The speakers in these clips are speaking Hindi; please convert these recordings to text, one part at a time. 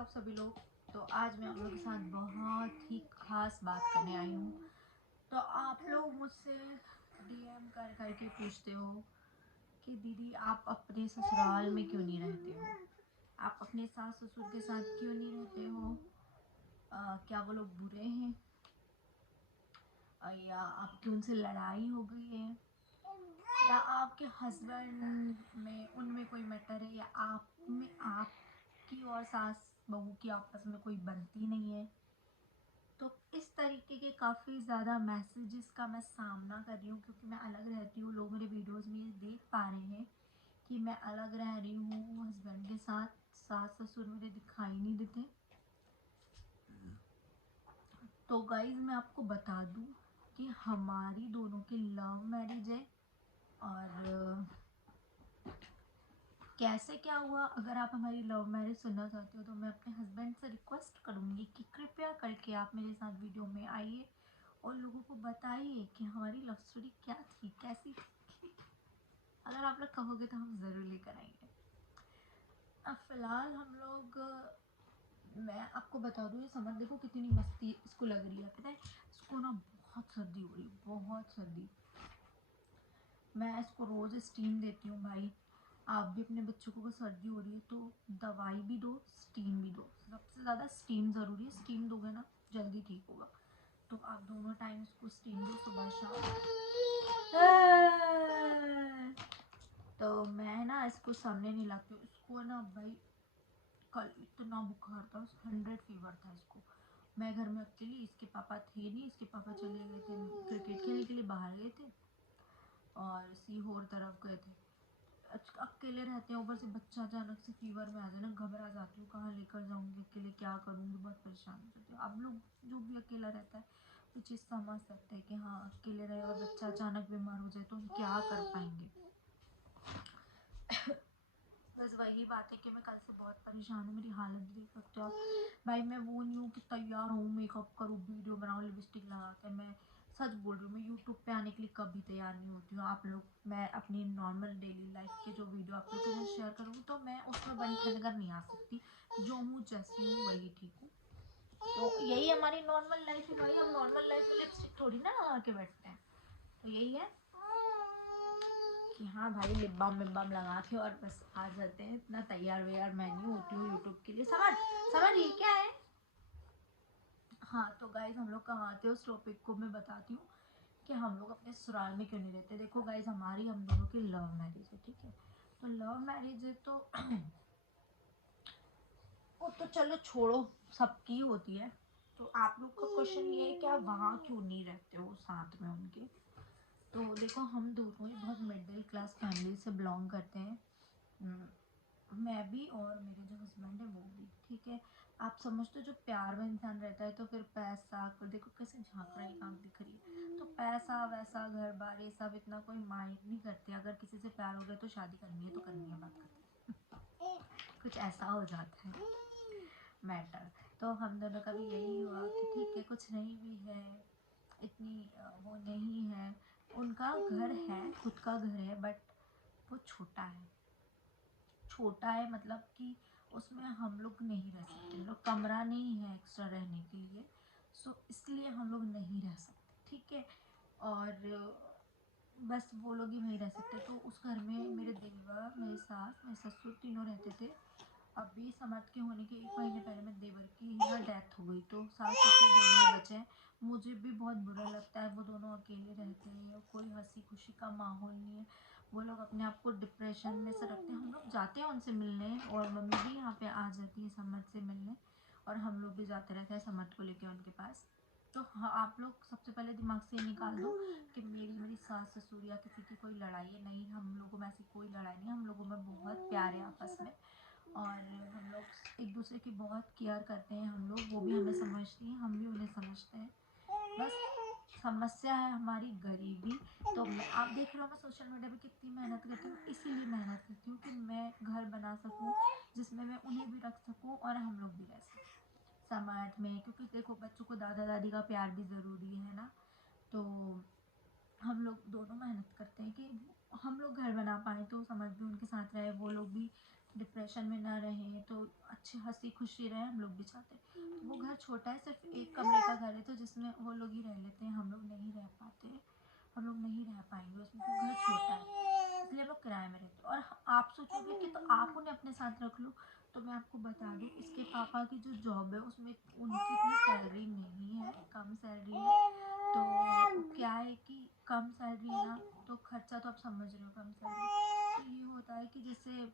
आप सभी लोग। तो आज मैं आप लोगों के साथ बहुत ही खास बात करने आई हूँ। तो आप लोग मुझसे डीएम कर करके पूछते हो कि दीदी आप अपने ससुराल में क्यों नहीं रहते हो, आप अपने सास ससुर के साथ क्यों नहीं रहते हो। क्या वो लोग बुरे हैं, या आपकी उनसे लड़ाई हो गई है, या आपके हस्बैंड में उनमें कोई मैटर है, या आप में आपकी और सास बहू की आपस में कोई बनती नहीं है। तो इस तरीके के काफ़ी ज़्यादा मैसेजेस का मैं सामना कर रही हूँ, क्योंकि मैं अलग रहती हूँ। लोग मेरे वीडियोस में ये देख पा रहे हैं कि मैं अलग रह रही हूँ हस्बैंड के साथ, सास ससुर मेरे दिखाई नहीं देते। तो गाइज मैं आपको बता दूँ कि हमारी दोनों की लव मैरिज है। और कैसे क्या हुआ, अगर आप हमारी लव मैरिज सुनना चाहते हो तो मैं अपने हस्बैंड से रिक्वेस्ट करूँगी कि कृपया करके आप मेरे साथ वीडियो में आइए और लोगों को बताइए कि हमारी लव स्टोरी क्या थी, कैसी थी। अगर आप लोग कहोगे तो हम ज़रूर लेकर आएंगे। अब फिलहाल हम लोग, मैं आपको बता दूँ, ये समर देखो कितनी मस्ती इसको लग रही है। पता है इसको ना बहुत सर्दी हो रही है, बहुत सर्दी। मैं इसको रोज़ स्टीम देती हूँ भाई। आप भी अपने बच्चों को सर्दी हो रही है तो दवाई भी दो, स्टीम भी दो। सबसे ज़्यादा स्टीम ज़रूरी है, स्टीम दोगे ना जल्दी ठीक होगा। तो आप दोनों टाइम इसको स्टीम दो, सुबह शाम। तो मैं ना इसको सामने नहीं लाती हूँ। इसको ना भाई कल इतना बुखार था, 100 फीवर था इसको। मैं घर में अकेली, इसके पापा थे नहीं, इसके पापा चले गए थे क्रिकेट खेलने के लिए, बाहर गए थे और सीहोर तरफ गए थे। अकेले रहते हैं, ऊपर से बच्चा अचानक से फीवर में आ जाए ना, घबरा जाती हूँ, कहाँ लेकर जाऊँगी, अकेले क्या करूँगी, बहुत परेशान हो जाती हूँ। आप लोग जो भी अकेला रहता है वो चीज़ समझ सकते हैं कि हाँ अकेले रहे और बच्चा अचानक बीमार हो जाए तो हम क्या कर पाएंगे। बस वही बात है कि मैं कल से बहुत परेशान हूँ, मेरी हालत देख सकते हो आप भाई। मैं वो नहीं हूँ कि तैयार हूँ, मेकअप करूँ, वीडियो बनाऊँ लिपस्टिक लगा के। मैं सच बोल रही हूँ, मैं यूट्यूब पे आने के लिए कभी तैयार नहीं होती हूँ। आप लोग, मैं अपनी नॉर्मल डेली लाइफ के जो वीडियो आप लोग के साथ शेयर करूँगी तो मैं उसमें बन ठन कर नहीं आ सकती। जो हूँ जैसी हूँ वही ठीक हूँ। तो यही हमारी नॉर्मल लाइफ है भाई। हम नॉर्मल लाइफ में लिपस्टिक थोड़ी ना लगा के बैठते हैं। तो यही है कि हाँ भाई लिप बाम विप बाम लगा के और बस आ जाते हैं। इतना तैयार व्यार मैं नहीं होती हूँ यूट्यूब के लिए। समझ समझ ये क्या है। हाँ तो गाइज हम लोग कहाँ आते हो, उस टॉपिक को मैं बताती हूँ कि हम लोग अपने ससुराल में क्यों नहीं रहते। देखो गाइज हमारी हम दोनों की लव मैरिज है, ठीक है। तो लव मैरिज है तो वो तो चलो छोड़ो, सबकी होती है। तो आप लोग का क्वेश्चन ये है कि आप वहाँ क्यों नहीं रहते हो साथ में उनके। तो देखो हम दोनों ही बहुत मिडिल क्लास फैमिली से बिलोंग करते हैं। मैं भी और मेरे जो हस्बैंड है वो भी, ठीक है। आप समझते हो जो प्यार में इंसान रहता है तो फिर पैसा, देखो कैसे झांक रही आँख दिख रही है, तो पैसा वैसा घर बार ये सब इतना कोई माइंड नहीं करते। अगर किसी से प्यार हो गया तो शादी करनी है तो करनी है, बात खत्म। कुछ ऐसा हो जाता है मैटर। तो हम दोनों का भी यही हुआ कि ठीक है कुछ नहीं भी है, इतनी वो नहीं है। उनका घर है, खुद का घर है, बट वो छोटा है। छोटा है मतलब कि उसमें हम लोग नहीं रह सकते, मतलब कमरा नहीं है एक्स्ट्रा रहने के लिए। सो इसलिए हम लोग नहीं रह सकते, ठीक है। और बस वो लोग ही वहीं रह सकते। तो उस घर में मेरे देवर, मेरे सास, मेरे ससुर तीनों रहते थे। अभी समर्थ के होने के 1 महीने पहले मेरे देवर की ना डेथ हो गई, तो सास ससुर दोनों ही बचे हैं। मुझे भी बहुत बुरा लगता है, वो दोनों अकेले रहते हैं, कोई हंसी खुशी का माहौल नहीं है। वो लोग अपने आप को डिप्रेशन में से रखते हैं। हम लोग जाते हैं उनसे मिलने और मम्मी भी यहाँ पे आ जाती है समर्थ से मिलने, और हम लोग भी जाते रहते हैं समर्थ को लेके उनके पास। तो हाँ आप लोग सबसे पहले दिमाग से निकाल दो कि मेरी सास ससुर या किसी की कोई लड़ाई है। नहीं, हम लोगों में ऐसी कोई लड़ाई नहीं, हम लोगों में बहुत प्यार है आपस में। और हम लोग एक दूसरे की बहुत केयर करते हैं। हम लोग, वो भी हमें समझती हैं, हम भी उन्हें समझते हैं। बस समस्या है हमारी गरीबी। तो आप देख रहे हो मैं सोशल मीडिया पे कितनी मेहनत करती हूँ, इसीलिए मेहनत करती हूँ कि मैं घर बना सकूँ जिसमें मैं उन्हें भी रख सकूँ और हम लोग भी रह सकें समाज में। क्योंकि देखो बच्चों को दादा दादी का प्यार भी ज़रूरी है ना। तो हम लोग दोनों मेहनत करते हैं कि हम लोग घर बना पाएँ, तो समझ भी उनके साथ रहे, वो लोग भी डिप्रेशन में ना रहें, तो अच्छी हंसी खुशी रहे, हम लोग भी चाहते हैं। तो वो घर छोटा है, सिर्फ एक कमरे का घर है, तो जिसमें वो लोग ही रह लेते हैं, हम लोग नहीं रह पाते हैं, हम लोग नहीं रह पाएंगे उसमें, क्योंकि घर छोटा है, इसलिए हम लोग किराए में रहते हैं। और आप सोचोगे कि तो आप उन्हें अपने साथ रख लो, तो मैं आपको बता दूँ, इसके पापा की जो जॉब है उसमें उनकी इतनी सैलरी नहीं है, कम सैलरी है। तो क्या है कि कम सैलरी है ना, तो खर्चा तो आप समझ रहे हो, कम सैलरी तो ये होता है कि जैसे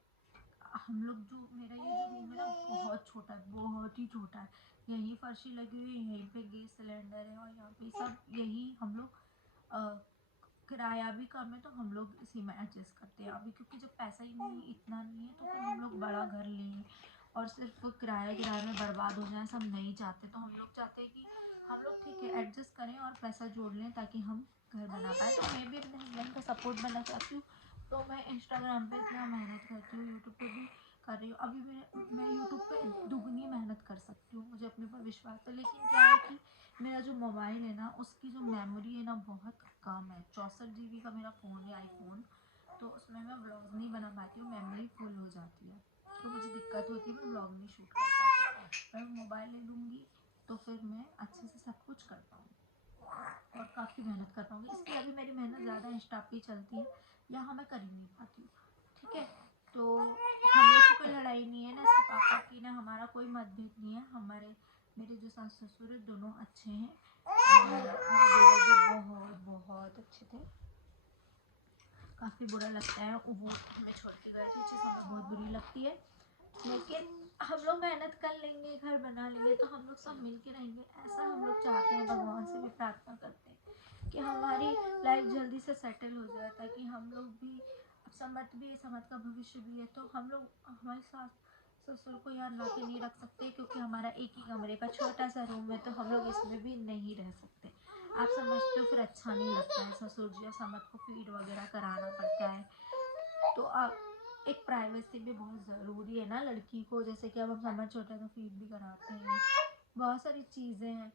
हम लोग जो मेरा ये जो रूम है ना बहुत छोटा है, बहुत ही छोटा है। यहीं फर्शी लगी हुई है, यहीं पे गैस सिलेंडर है, और यहाँ पे सब यही हम लोग किराया भी कम है, तो हम लोग इसी में एडजस्ट करते हैं अभी, क्योंकि जब पैसा ही नहीं इतना नहीं है तो फिर हम लोग बड़ा घर लें और सिर्फ किराए में बर्बाद हो जाए, सब नहीं चाहते। तो हम लोग चाहते हैं कि हम लोग ठीक है एडजस्ट करें और पैसा जोड़ लें ताकि हम घर बना पाए। तो मैं भी अपने हस्बैंड का सपोर्ट बनना चाहती हूँ, तो मैं इंस्टाग्राम पे इतना मेहनत करती हूँ, यूट्यूब पे भी कर रही हूँ। अभी मैं यूट्यूब पे दुगनी मेहनत कर सकती हूँ, मुझे अपने पर विश्वास है। लेकिन क्या है कि मेरा जो मोबाइल है ना उसकी जो मेमोरी है ना बहुत कम है, 64 GB का मेरा फ़ोन है, आईफोन। तो उसमें मैं व्लॉग नहीं बना पाती हूँ, मेमोरी फुल हो जाती है, तो मुझे दिक्कत होती है, मैं व्लॉग नहीं शूट कर पाती। मैं मोबाइल ले लूँगी तो फिर मैं अच्छे से सब कुछ कर पाऊँगी और काफ़ी मेहनत कर पाऊँगी। इसलिए अभी मेरी मेहनत ज़्यादा इंस्टा पे चलती है, यहाँ मैं कर ही नहीं पाती हूँ। ठीक है, तो हम लोग की कोई लड़ाई नहीं है ना, इसके पापा की ना हमारा कोई मतभेद नहीं है। मेरे जो सास ससुर है दोनों अच्छे हैं, और मेरे देवर भी बहुत बहुत अच्छे थे। काफ़ी बुरा लगता है वो हमें छोड़ के गए थे, चीज़ हमें बहुत बुरी लगती है। लेकिन हम लोग मेहनत कर लेंगे, घर बना लेंगे, तो हम लोग सब मिल के रहेंगे, ऐसा हम लोग चाहते हैं। भगवान से भी प्रार्थना करते हैं कि हमारी लाइफ जल्दी से सेटल हो जाए, ताकि हम लोग भी, अब समझ भी है, समझ का भविष्य भी है, तो हम लोग हमारे सास ससुर को यहाँ ला के नहीं रख सकते, क्योंकि हमारा एक ही कमरे का छोटा सा रूम है, तो हम लोग इसमें भी नहीं रह सकते। आप समझते हो, फिर अच्छा नहीं लगता है, ससुर जी और समझ को फीड वगैरह कराना पड़ता है, तो आप एक प्राइवेसी भी बहुत ज़रूरी है ना लड़की को। जैसे कि अब हम समझ छोटे हैं तो फीड भी कराते हैं, बहुत सारी चीज़ें हैं,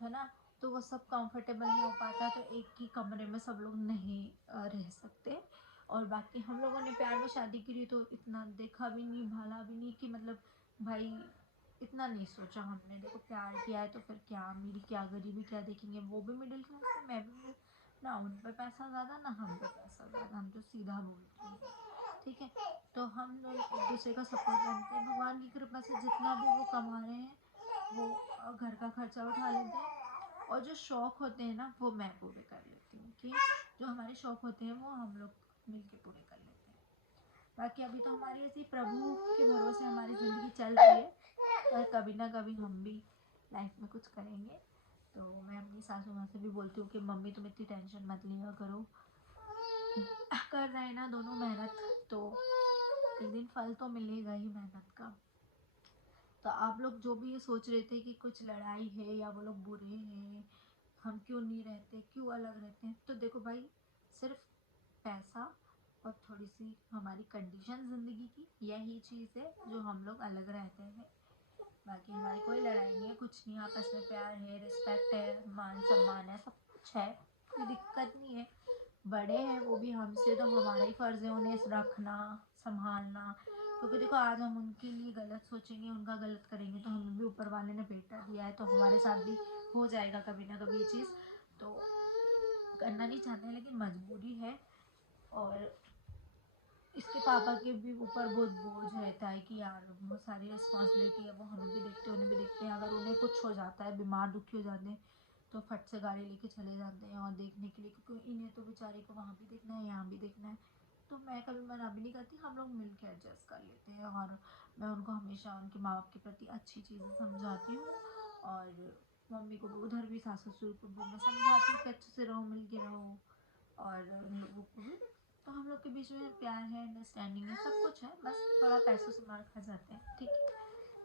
है ना। तो वो सब कंफर्टेबल नहीं हो पाता, तो एक ही कमरे में सब लोग नहीं रह सकते। और बाकी हम लोगों ने प्यार में शादी की तो इतना देखा भी नहीं, भाला भी नहीं कि मतलब भाई, इतना नहीं सोचा हमने। देखो प्यार किया है तो फिर क्या, मेरी क्या गरीबी क्या देखेंगे, वो भी मिडिल क्लास है, मैं भी, ना उन पे पैसा ज़्यादा ना हम पे पैसा ज़्यादा, हम तो सीधा बोलते हैं। ठीक है, तो हम लोग एक दूसरे का सपोर्ट बनते हैं। भगवान की कृपा से जितना भी वो कमा रहे हैं वो घर का खर्चा उठा लेते हैं, और जो शौक़ होते हैं ना वो मैं पूरे कर लेती हूँ, कि जो हमारे शौक़ होते हैं वो हम लोग मिल के पूरे कर लेते हैं। बाकी अभी तो हमारी ऐसी प्रभु के भरोसे हमारी ज़िंदगी चल रही है, और कभी ना कभी हम भी लाइफ में कुछ करेंगे। तो मैं अपनी सासू माँ से भी बोलती हूँ कि मम्मी तुम इतनी टेंशन मत लिया करो, कर रहे हैं ना दोनों मेहनत, तो एक दिन फल तो मिलेगा ही मेहनत का। तो आप लोग जो भी ये सोच रहे थे कि कुछ लड़ाई है या वो लोग बुरे हैं, हम क्यों नहीं रहते, क्यों अलग रहते हैं, तो देखो भाई, सिर्फ पैसा और थोड़ी सी हमारी कंडीशन ज़िंदगी की, यही चीज़ है जो हम लोग अलग रहते हैं। बाकी हमारी कोई लड़ाई नहीं है, कुछ नहीं, आपस में प्यार है, रिस्पेक्ट है, मान सम्मान है, सब कुछ है, कोई दिक्कत नहीं है। बड़े हैं वो भी हमसे, तो हमारा ही फ़र्ज़ है उन्हें रखना, संभालना। क्योंकि देखो आज हम उनके लिए गलत सोचेंगे, उनका गलत करेंगे, तो हमें भी ऊपर वाले ने बेटा दिया है, तो हमारे साथ भी हो जाएगा कभी ना कभी ये चीज़। तो करना नहीं चाहते हैं लेकिन मजबूरी है। और इसके पापा के भी ऊपर बहुत बोझ रहता है कि यार बहुत सारी रिस्पॉन्सिबिलिटी है, वो हमें भी देखते हैं, उन्हें भी देखते हैं। अगर उन्हें कुछ हो जाता है, बीमार दुखी हो जाते हैं, तो फट से गाड़ी लेके चले जाते हैं और देखने के लिए, क्योंकि इन्हें तो बेचारे को वहाँ भी देखना है, यहाँ भी देखना है। तो मैं कभी मना भी नहीं करती, हम लोग मिल के एडजस्ट कर लेते हैं। और मैं उनको हमेशा उनके माँ बाप के प्रति अच्छी चीज़ें समझाती हूँ, और मम्मी को भी, उधर भी सास ससुर को भी मैं समझाती हूँ कि अच्छे से रहो, मिल के रहो, और उन लोगों को भी। तो हम लोग के बीच में प्यार है, अंडरस्टैंडिंग है, सब कुछ है, बस थोड़ा पैसों से मार खा जाते हैं। ठीक है,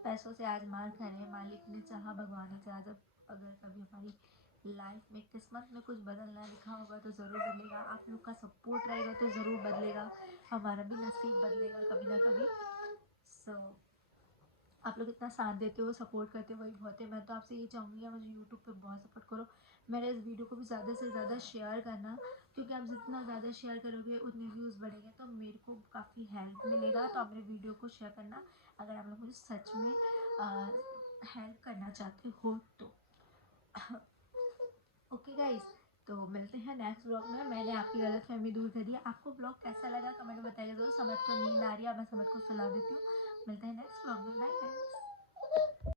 पैसों से आज मार खा रहे हैं, मालिक ने चाहा, भगवान ने चाहा, जब अगर कभी हमारी लाइफ में किस्मत में कुछ बदलना लिखा होगा तो ज़रूर बदलेगा। आप लोग का सपोर्ट रहेगा तो ज़रूर बदलेगा, हमारा भी नसीब बदलेगा कभी ना कभी। सो आप लोग इतना साथ देते हो, सपोर्ट करते हो, वही बहुत है। मैं तो आपसे ये चाहूँगी कि मुझे यूट्यूब पे बहुत सपोर्ट करो, मेरे इस वीडियो को भी ज़्यादा से ज़्यादा शेयर करना, क्योंकि आप जितना ज़्यादा शेयर करोगे उतने व्यूज़ बढ़ेंगे, तो मेरे को काफ़ी हेल्प मिलेगा। तो आप मेरे वीडियो को शेयर करना अगर आप लोग मुझे सच में हेल्प करना चाहते हो तो। ओके गाइस, तो मिलते हैं नेक्स्ट ब्लॉग में। मैंने आपकी गलतफहमी दूर करी है। आपको ब्लॉग कैसा लगा कमेंट में बताइए ज़रूर। समझ को नींद आ रही है, मैं समझ को सुला देती हूँ। मिलते हैं नेक्स्ट ब्लॉग में, बाय गाइस।